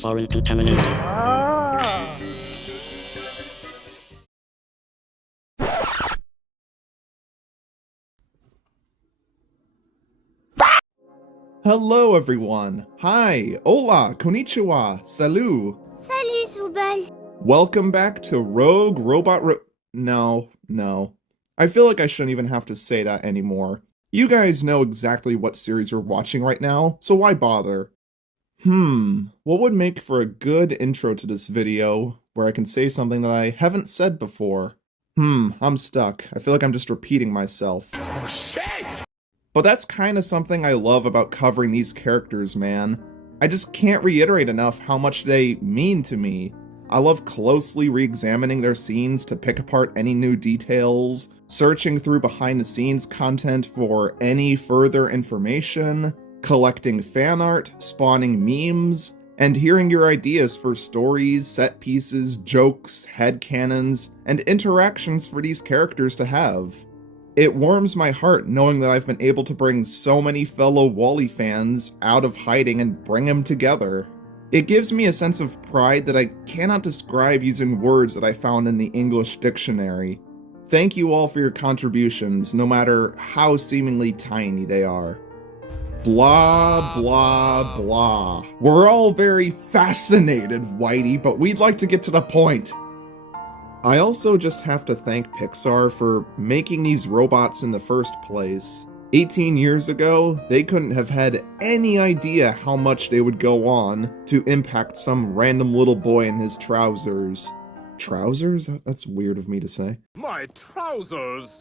Foreign contaminant. Hello everyone! Hi! Hola! Konnichiwa! Salut! Salut, Soubal! Welcome back to Rogue Robot No. I feel like I shouldn't even have to say that anymore. You guys know exactly what series we're watching right now, so why bother? What would make for a good intro to this video, where I can say something that I haven't said before? I'm stuck. I feel like I'm just repeating myself. Oh shit! But that's kinda something I love about covering these characters, man. I just can't reiterate enough how much they mean to me. I love closely re-examining their scenes to pick apart any new details, searching through behind-the-scenes content for any further information, collecting fan art, spawning memes, and hearing your ideas for stories, set pieces, jokes, headcanons, and interactions for these characters to have. It warms my heart knowing that I've been able to bring so many fellow Wall-E fans out of hiding and bring them together. It gives me a sense of pride that I cannot describe using words that I found in the English dictionary. Thank you all for your contributions, no matter how seemingly tiny they are. Blah, blah, blah. We're all very fascinated, Whitey, but we'd like to get to the point. I also just have to thank Pixar for making these robots in the first place. 18 years ago, they couldn't have had any idea how much they would go on to impact some random little boy in his trousers. Trousers? That's weird of me to say. My trousers!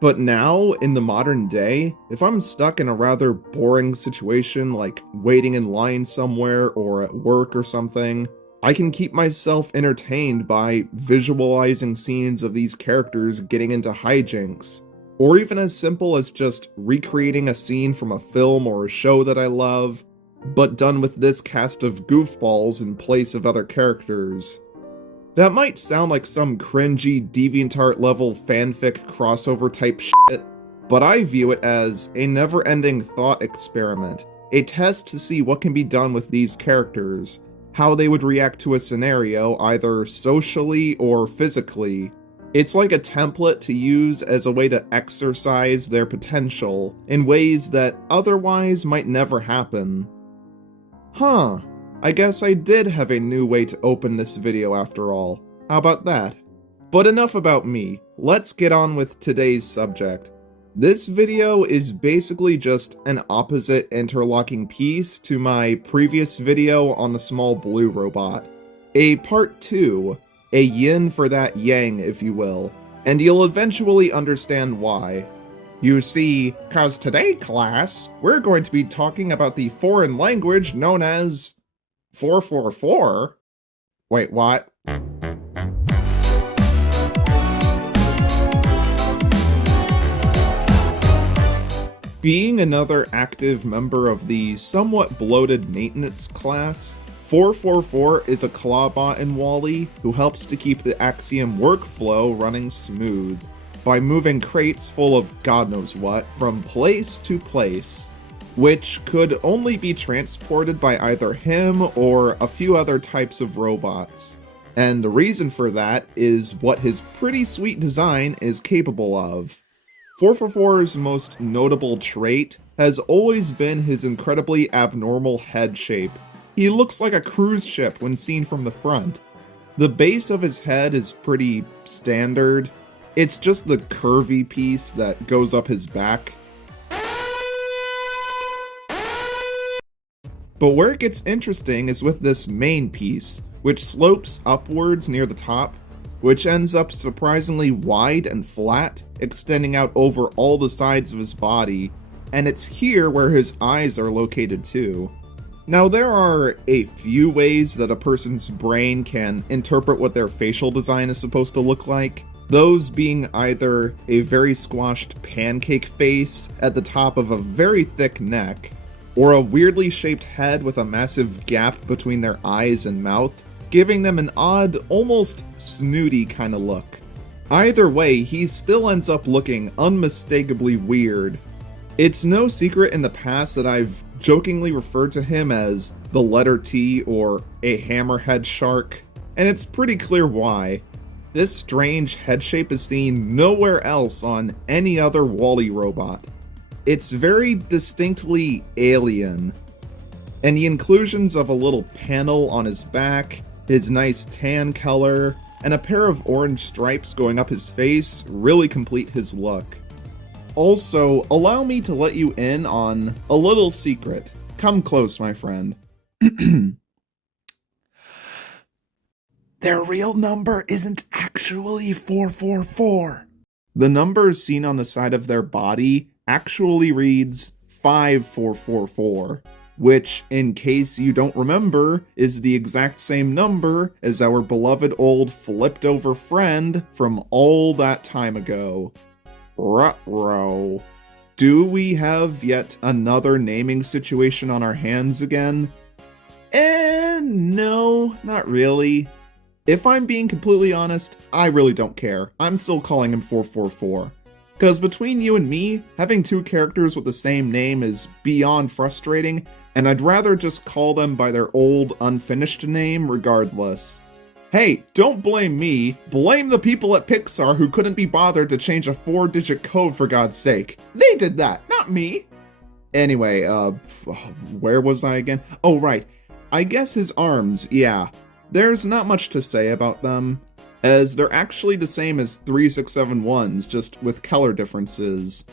But now, in the modern day, if I'm stuck in a rather boring situation like waiting in line somewhere or at work or something, I can keep myself entertained by visualizing scenes of these characters getting into hijinks, or even as simple as just recreating a scene from a film or a show that I love, but done with this cast of goofballs in place of other characters. That might sound like some cringy DeviantArt level fanfic crossover type shit, but I view it as a never-ending thought experiment, a test to see what can be done with these characters, how they would react to a scenario, either socially or physically. It's like a template to use as a way to exercise their potential in ways that otherwise might never happen. I guess I did have a new way to open this video after all. How about that? But enough about me, let's get on with today's subject. This video is basically just an opposite interlocking piece to my previous video on the small blue robot. A part 2, a yin for that yang if you will, and you'll eventually understand why. You see, cause today class, we're going to be talking about the foreign language known as 444? Wait, what? Being another active member of the somewhat bloated maintenance class, 444 is a clawbot in Wall-E who helps to keep the Axiom workflow running smooth by moving crates full of God knows what from place to place, which could only be transported by either him or a few other types of robots. And the reason for that is what his pretty sweet design is capable of. 444's most notable trait has always been his incredibly abnormal head shape. He looks like a cruise ship when seen from the front. The base of his head is pretty standard. It's just the curvy piece that goes up his back. But where it gets interesting is with this main piece, which slopes upwards near the top, which ends up surprisingly wide and flat, extending out over all the sides of his body, and it's here where his eyes are located too. Now there are a few ways that a person's brain can interpret what their facial design is supposed to look like, those being either a very squashed pancake face at the top of a very thick neck, or a weirdly shaped head with a massive gap between their eyes and mouth, giving them an odd, almost snooty kind of look. Either way, he still ends up looking unmistakably weird. It's no secret in the past that I've jokingly referred to him as the letter T or a hammerhead shark, and it's pretty clear why. This strange head shape is seen nowhere else on any other Wall-E robot. It's very distinctly alien, and the inclusions of a little panel on his back, his nice tan color, and a pair of orange stripes going up his face really complete his look. Also, allow me to let you in on a little secret. Come close, my friend. Their real number isn't actually 444. The number seen on the side of their body actually reads 5444, which, in case you don't remember, is the exact same number as our beloved old flipped-over friend from all that time ago. Ruh-roh. Do we have yet another naming situation on our hands again? No, not really. If I'm being completely honest, I really don't care. I'm still calling him 444. Because between you and me, having two characters with the same name is beyond frustrating, and I'd rather just call them by their old, unfinished name regardless. Hey, don't blame me, blame the people at Pixar who couldn't be bothered to change a 4-digit code for God's sake. They did that, not me! Anyway, where was I again? Oh, right. I guess his arms, yeah. There's not much to say about them, as they're actually the same as 3671's, just with color differences.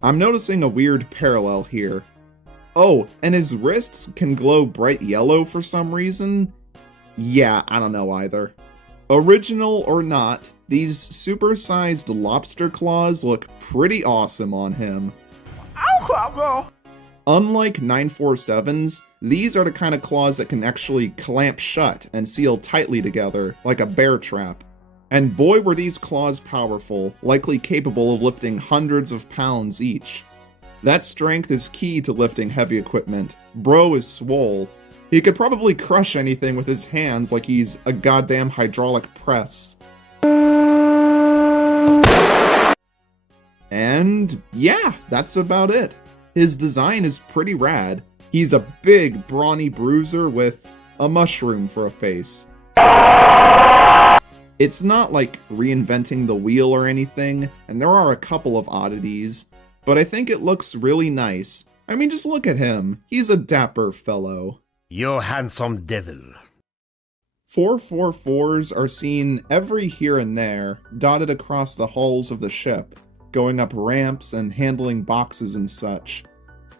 I'm noticing a weird parallel here. Oh, and his wrists can glow bright yellow for some reason? Yeah, I don't know either. Original or not, these super-sized lobster claws look pretty awesome on him. Unlike 947's, these are the kind of claws that can actually clamp shut and seal tightly together, like a bear trap. And boy were these claws powerful, likely capable of lifting hundreds of pounds each. That strength is key to lifting heavy equipment. Bro is swole. He could probably crush anything with his hands like he's a goddamn hydraulic press. And yeah, that's about it. His design is pretty rad. He's a big, brawny bruiser with a mushroom for a face. It's not like reinventing the wheel or anything, and there are a couple of oddities, but I think it looks really nice. I mean, just look at him. He's a dapper fellow. You handsome devil. 444s are seen every here and there, dotted across the hulls of the ship, going up ramps and handling boxes and such.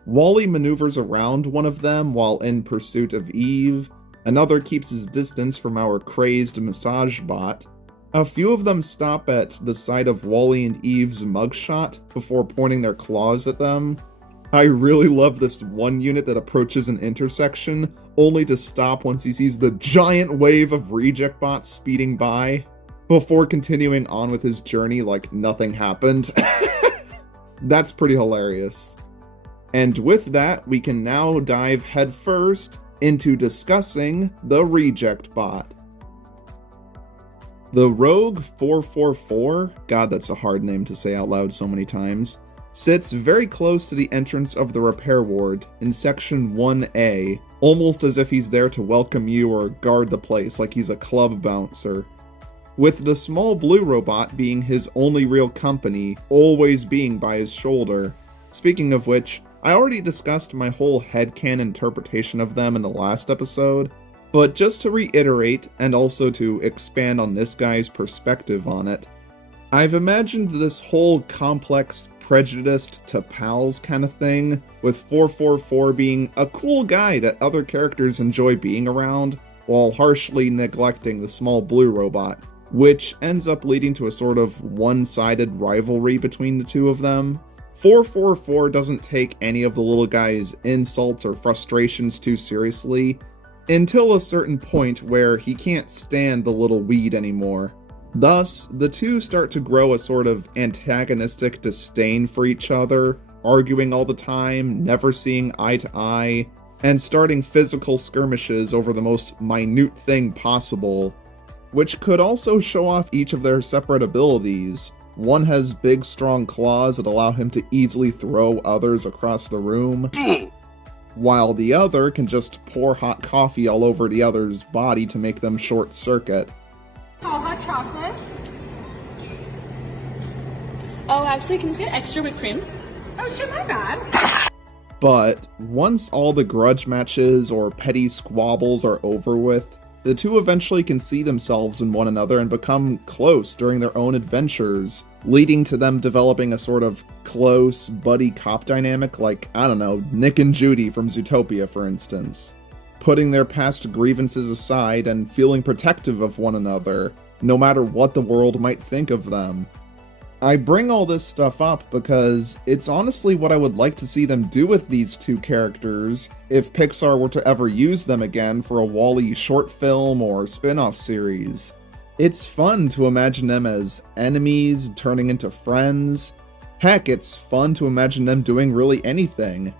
Wall-E maneuvers around one of them while in pursuit of Eve. Another keeps his distance from our crazed massage bot. A few of them stop at the sight of Wall-E and Eve's mugshot before pointing their claws at them. I really love this one unit that approaches an intersection, only to stop once he sees the giant wave of reject bots speeding by, before continuing on with his journey like nothing happened. That's pretty hilarious. And with that, we can now dive headfirst into discussing the reject bot. The Rogue 444, God, that's a hard name to say out loud so many times, sits very close to the entrance of the repair ward in section 1A, almost as if he's there to welcome you or guard the place like he's a club bouncer. With the small blue robot being his only real company, always being by his shoulder. Speaking of which, I already discussed my whole headcanon interpretation of them in the last episode, but just to reiterate, and also to expand on this guy's perspective on it, I've imagined this whole complex, prejudiced to pals kind of thing, with 444 being a cool guy that other characters enjoy being around, while harshly neglecting the small blue robot, which ends up leading to a sort of one-sided rivalry between the two of them. 444 doesn't take any of the little guy's insults or frustrations too seriously, until a certain point where he can't stand the little weed anymore. Thus, the two start to grow a sort of antagonistic disdain for each other, arguing all the time, never seeing eye to eye, and starting physical skirmishes over the most minute thing possible, which could also show off each of their separate abilities. One has big strong claws that allow him to easily throw others across the room, while the other can just pour hot coffee all over the other's body to make them short circuit. All hot chocolate. Oh, actually, can you get extra whipped cream? Oh shit, my bad. But once all the grudge matches or petty squabbles are over with, the two eventually can see themselves in one another and become close during their own adventures, leading to them developing a sort of close buddy cop dynamic like, I don't know, Nick and Judy from Zootopia, for instance. Putting their past grievances aside and feeling protective of one another, no matter what the world might think of them. I bring all this stuff up because it's honestly what I would like to see them do with these two characters if Pixar were to ever use them again for a WALL-E short film or spin-off series. It's fun to imagine them as enemies turning into friends. Heck, it's fun to imagine them doing really anything.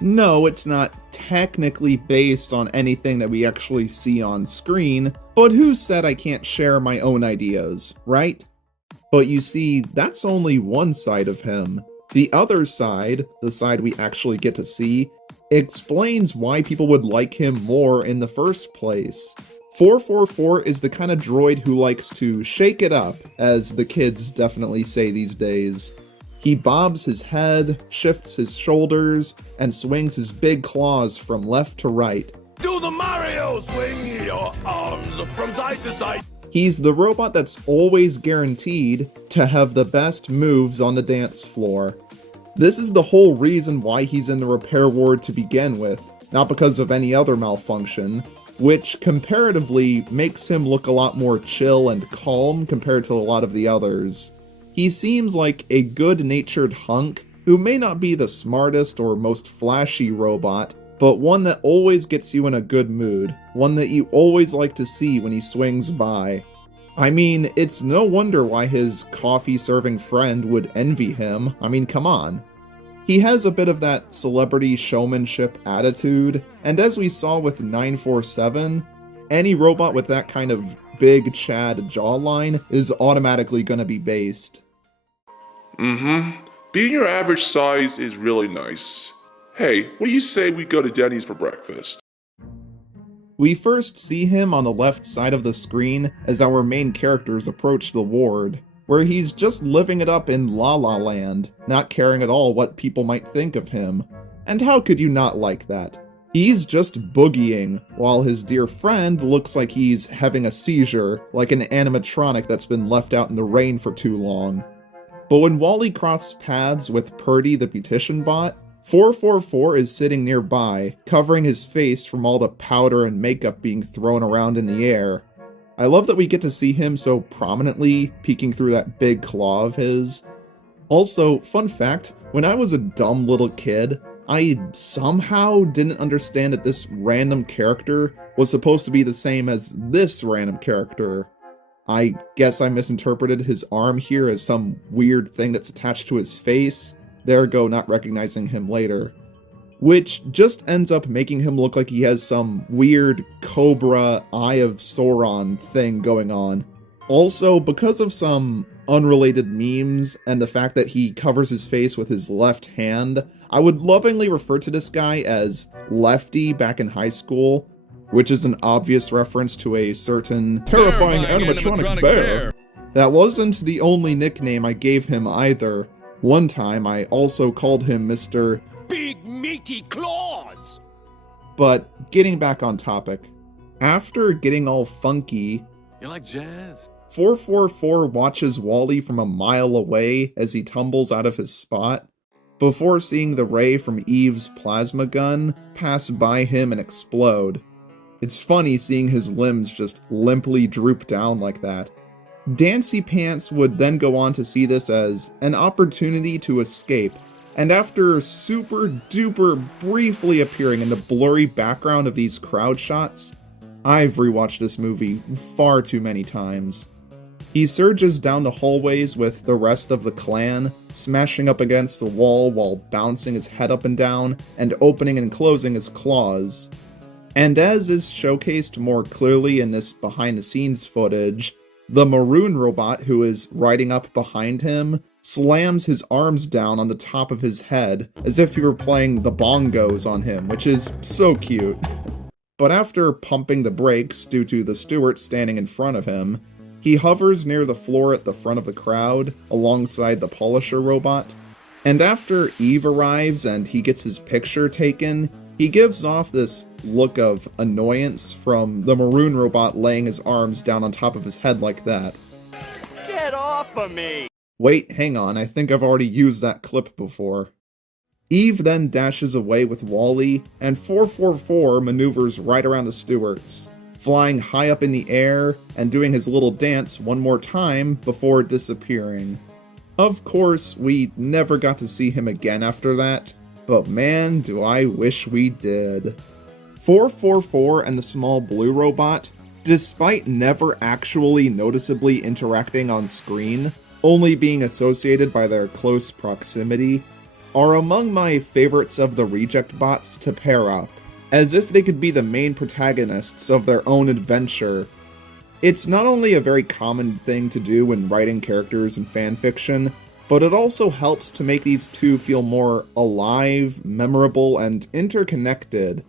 No, it's not technically based on anything that we actually see on screen, but who said I can't share my own ideas, right? But you see, that's only one side of him. The other side, the side we actually get to see, explains why people would like him more in the first place. 444 is the kind of droid who likes to shake it up, as the kids definitely say these days. He bobs his head, shifts his shoulders, and swings his big claws from left to right. Do the Mario swing your arms from side to side. He's the robot that's always guaranteed to have the best moves on the dance floor. This is the whole reason why he's in the repair ward to begin with, not because of any other malfunction, which comparatively makes him look a lot more chill and calm compared to a lot of the others. He seems like a good-natured hunk who may not be the smartest or most flashy robot, but one that always gets you in a good mood, one that you always like to see when he swings by. I mean, it's no wonder why his coffee-serving friend would envy him. I mean, come on. He has a bit of that celebrity showmanship attitude, and as we saw with 947, any robot with that kind of big Chad jawline is automatically gonna be based. Being your average size is really nice. Hey, what do you say we go to Denny's for breakfast? We first see him on the left side of the screen as our main characters approach the ward, where he's just living it up in La La Land, not caring at all what people might think of him. And how could you not like that? He's just boogieing, while his dear friend looks like he's having a seizure, like an animatronic that's been left out in the rain for too long. But when WALL-E crosses paths with Purdy the beautician bot, 444 is sitting nearby, covering his face from all the powder and makeup being thrown around in the air. I love that we get to see him so prominently peeking through that big claw of his. Also, fun fact, when I was a dumb little kid, I somehow didn't understand that this random character was supposed to be the same as this random character. I guess I misinterpreted his arm here as some weird thing that's attached to his face. There go not recognizing him later. Which just ends up making him look like he has some weird Cobra Eye of Sauron thing going on. Also, because of some unrelated memes and the fact that he covers his face with his left hand, I would lovingly refer to this guy as Lefty back in high school, which is an obvious reference to a certain terrifying animatronic bear. That wasn't the only nickname I gave him either. One time, I also called him Mr. Big meaty claws! But getting back on topic, after getting all funky, You like jazz? 444 watches WALL-E from a mile away as he tumbles out of his spot, before seeing the ray from Eve's plasma gun pass by him and explode. It's funny seeing his limbs just limply droop down like that. Dancy Pants would then go on to see this as an opportunity to escape, and after super duper briefly appearing in the blurry background of these crowd shots, I've rewatched this movie far too many times. He surges down the hallways with the rest of the clan, smashing up against the wall while bouncing his head up and down and opening and closing his claws. And as is showcased more clearly in this behind-the-scenes footage, the maroon robot who is riding up behind him slams his arms down on the top of his head as if he were playing the bongos on him, which is so cute. But after pumping the brakes due to the steward standing in front of him, he hovers near the floor at the front of the crowd alongside the polisher robot. And after Eve arrives and he gets his picture taken, he gives off this look of annoyance from the maroon robot laying his arms down on top of his head like that. Get off of me! Wait, hang on, I think I've already used that clip before. Eve then dashes away with Wall-E, and 444 maneuvers right around the Stewarts, flying high up in the air and doing his little dance one more time before disappearing. Of course, we never got to see him again after that, but man, do I wish we did. 444 and the small blue robot, despite never actually noticeably interacting on screen, only being associated by their close proximity, are among my favorites of the reject bots to pair up, as if they could be the main protagonists of their own adventure. It's not only a very common thing to do when writing characters in fanfiction, but it also helps to make these two feel more alive, memorable, and interconnected.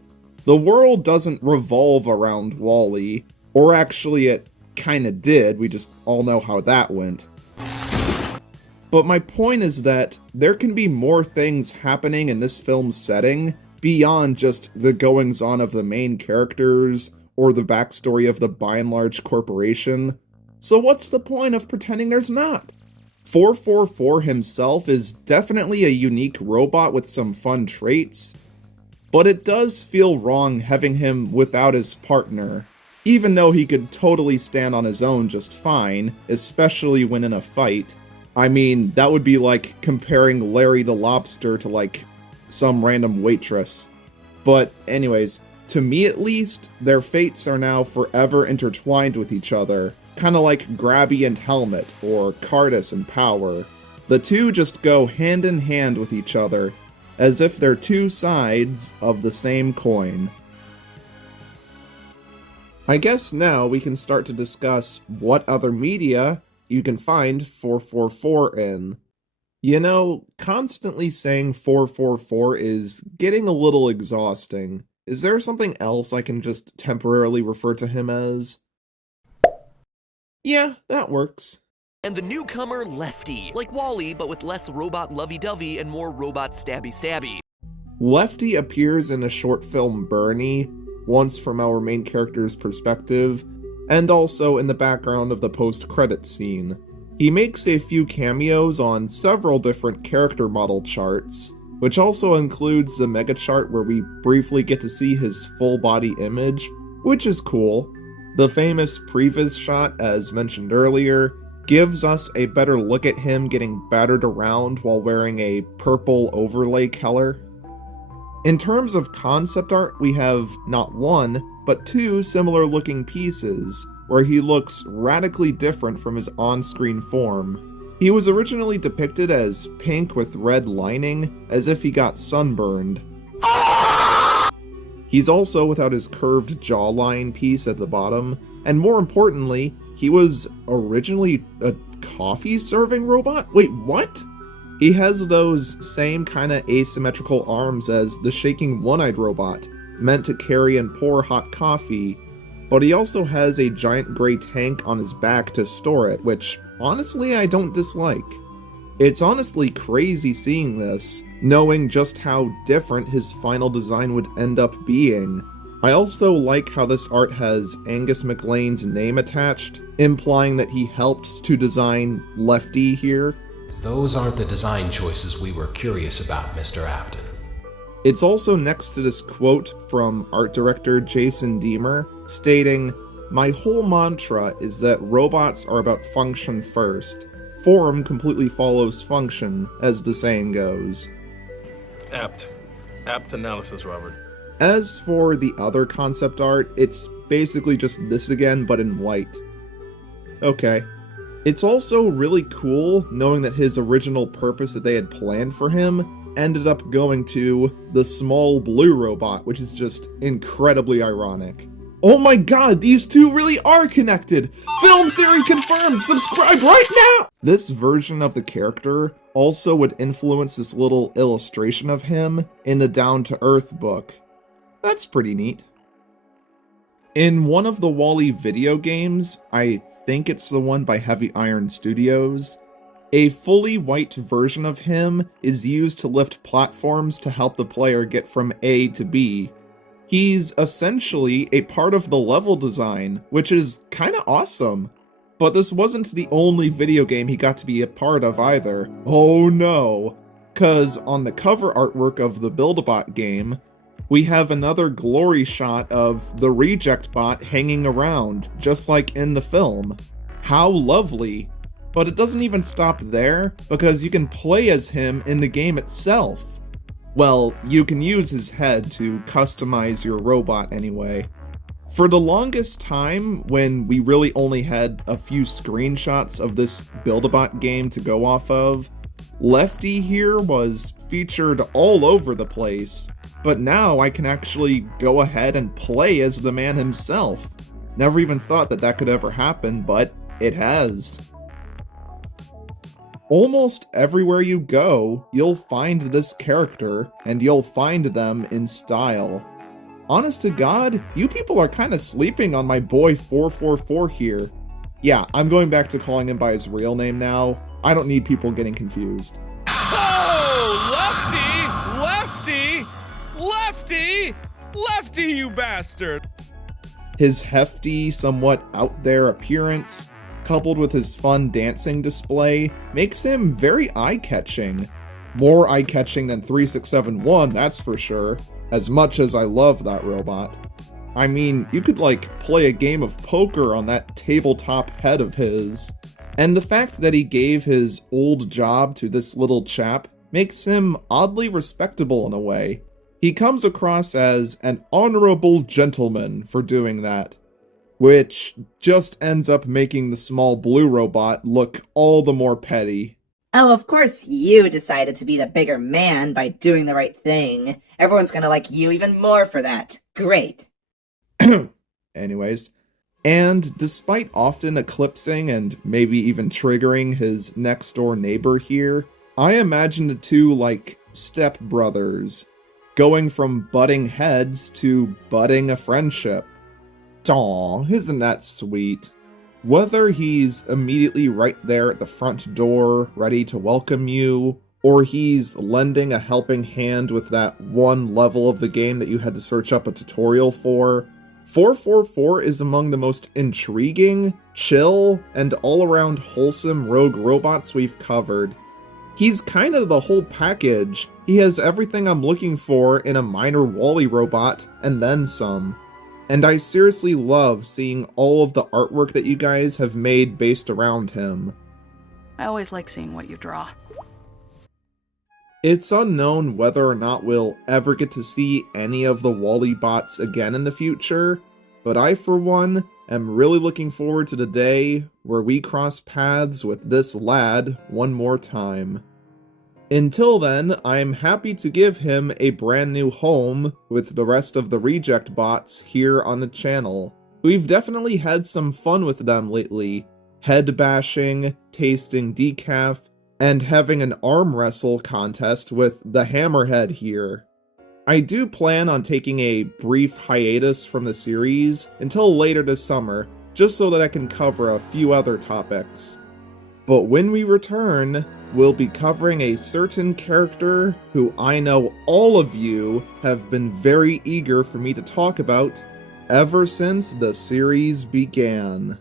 The world doesn't revolve around Wall-E, or actually it kinda did, we just all know how that went. But my point is that there can be more things happening in this film's setting beyond just the goings-on of the main characters or the backstory of the by and large corporation. So what's the point of pretending there's not? 444 himself is definitely a unique robot with some fun traits, but it does feel wrong having him without his partner, even though he could totally stand on his own just fine, especially when in a fight. I mean, that would be like comparing Larry the Lobster to like some random waitress. But anyways, to me at least, their fates are now forever intertwined with each other, kinda like Grabby and Helmet, or Cardus and Power. The two just go hand in hand with each other, as if they're two sides of the same coin. I guess now we can start to discuss what other media you can find 444 in. You know, constantly saying 444 is getting a little exhausting. Is there something else I can just temporarily refer to him as? Yeah, that works. And the newcomer Lefty, like Wall-E but with less robot lovey-dovey and more robot stabby-stabby. Lefty appears in a short film Bernie, once from our main character's perspective, and also in the background of the post-credits scene. He makes a few cameos on several different character model charts, which also includes the mega chart where we briefly get to see his full body image, which is cool. The famous previs shot, as mentioned earlier, gives us a better look at him getting battered around while wearing a purple overlay color. In terms of concept art, we have not one, but two similar looking pieces, where he looks radically different from his on-screen form. He was originally depicted as pink with red lining, as if he got sunburned. He's also without his curved jawline piece at the bottom, and more importantly, he was originally a coffee-serving robot? Wait, what? He has those same kinda asymmetrical arms as the shaking one-eyed robot, meant to carry and pour hot coffee, but he also has a giant gray tank on his back to store it, which honestly I don't dislike. It's honestly crazy seeing this, knowing just how different his final design would end up being. I also like how this art has Angus MacLane's name attached, implying that he helped to design Lefty here. Those aren't the design choices we were curious about, Mr. Afton. It's also next to this quote from art director Jason Deemer, stating, "My whole mantra is that robots are about function first. Form completely follows function, as the saying goes." Apt analysis, Robert. As for the other concept art, it's basically just this again, but in white. Okay. It's also really cool knowing that his original purpose that they had planned for him ended up going to the small blue robot, which is just incredibly ironic. Oh my god, these two really are connected! Film theory confirmed! Subscribe right now! This version of the character also would influence this little illustration of him in the Down to Earth book. That's pretty neat. In one of the WALL-E video games, I think it's the one by Heavy Iron Studios, a fully white version of him is used to lift platforms to help the player get from A to B. He's essentially a part of the level design, which is kinda awesome. But this wasn't the only video game he got to be a part of either. Oh no! 'Cause on the cover artwork of the Build-A-Bot game, we have another glory shot of the Reject Bot hanging around, just like in the film. How lovely! But it doesn't even stop there, because you can play as him in the game itself. Well, you can use his head to customize your robot anyway. For the longest time, when we really only had a few screenshots of this Build-A-Bot game to go off of, Lefty here was featured all over the place, but now I can actually go ahead and play as the man himself. Never even thought that that could ever happen, but it has. Almost everywhere you go, you'll find this character, and you'll find them in style. Honest to God, you people are kinda sleeping on my boy 444 here. Yeah, I'm going back to calling him by his real name now. I don't need people getting confused. Oh, Lefty! Lefty! Lefty! Lefty, you bastard! His hefty, somewhat out there appearance, coupled with his fun dancing display, makes him very eye-catching. More eye-catching than 3671, that's for sure, as much as I love that robot. I mean, you could play a game of poker on that tabletop head of his. And the fact that he gave his old job to this little chap makes him oddly respectable in a way. He comes across as an honorable gentleman for doing that, which just ends up making the small blue robot look all the more petty. Oh, of course you decided to be the bigger man by doing the right thing. Everyone's gonna like you even more for that. Great. Anyways, and despite often eclipsing and maybe even triggering his next-door neighbor here, I imagine the two like step-brothers, going from butting heads to budding a friendship. Aw, isn't that sweet? Whether he's immediately right there at the front door, ready to welcome you, or he's lending a helping hand with that one level of the game that you had to search up a tutorial for, 444 is among the most intriguing, chill, and all-around wholesome rogue robots we've covered. He's kind of the whole package. He has everything I'm looking for in a minor WALL-E robot, and then some. And I seriously love seeing all of the artwork that you guys have made based around him. I always like seeing what you draw. It's unknown whether or not we'll ever get to see any of the WALL-E bots again in the future, but I, for one, am really looking forward to the day where we cross paths with this lad one more time. Until then, I'm happy to give him a brand new home with the rest of the Reject bots here on the channel. We've definitely had some fun with them lately, head bashing, tasting decaf, and having an arm wrestle contest with the Hammerhead here. I do plan on taking a brief hiatus from the series until later this summer, just so that I can cover a few other topics. But when we return, we'll be covering a certain character who I know all of you have been very eager for me to talk about ever since the series began.